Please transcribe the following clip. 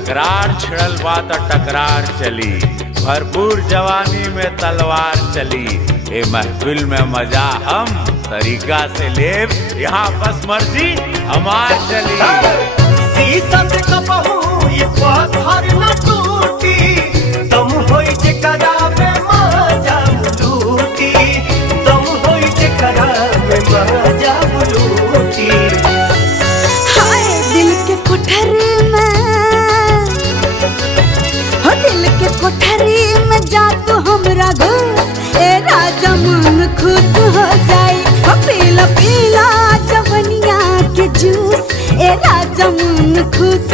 टकरार छिड़ल बा त टकरार चली, भरपूर जवानी में तलवार चली। ए महफिल में मजा हम तरीका से लेब, यहाँ बस मर्जी हमार चली। शीशा से कबहू ये पत्थर न टूटी, दम होई जेकरा में मजा लूटी, दम होई जेकरा में मजा लूटी। हाय दिल के कोठरी में, हो दिल के कोठरी में जा तू हमरा घुस, ए राजा मन खुश हो जाए। हो पीला पीला जवनिया के जूस, ए राजा मन खुश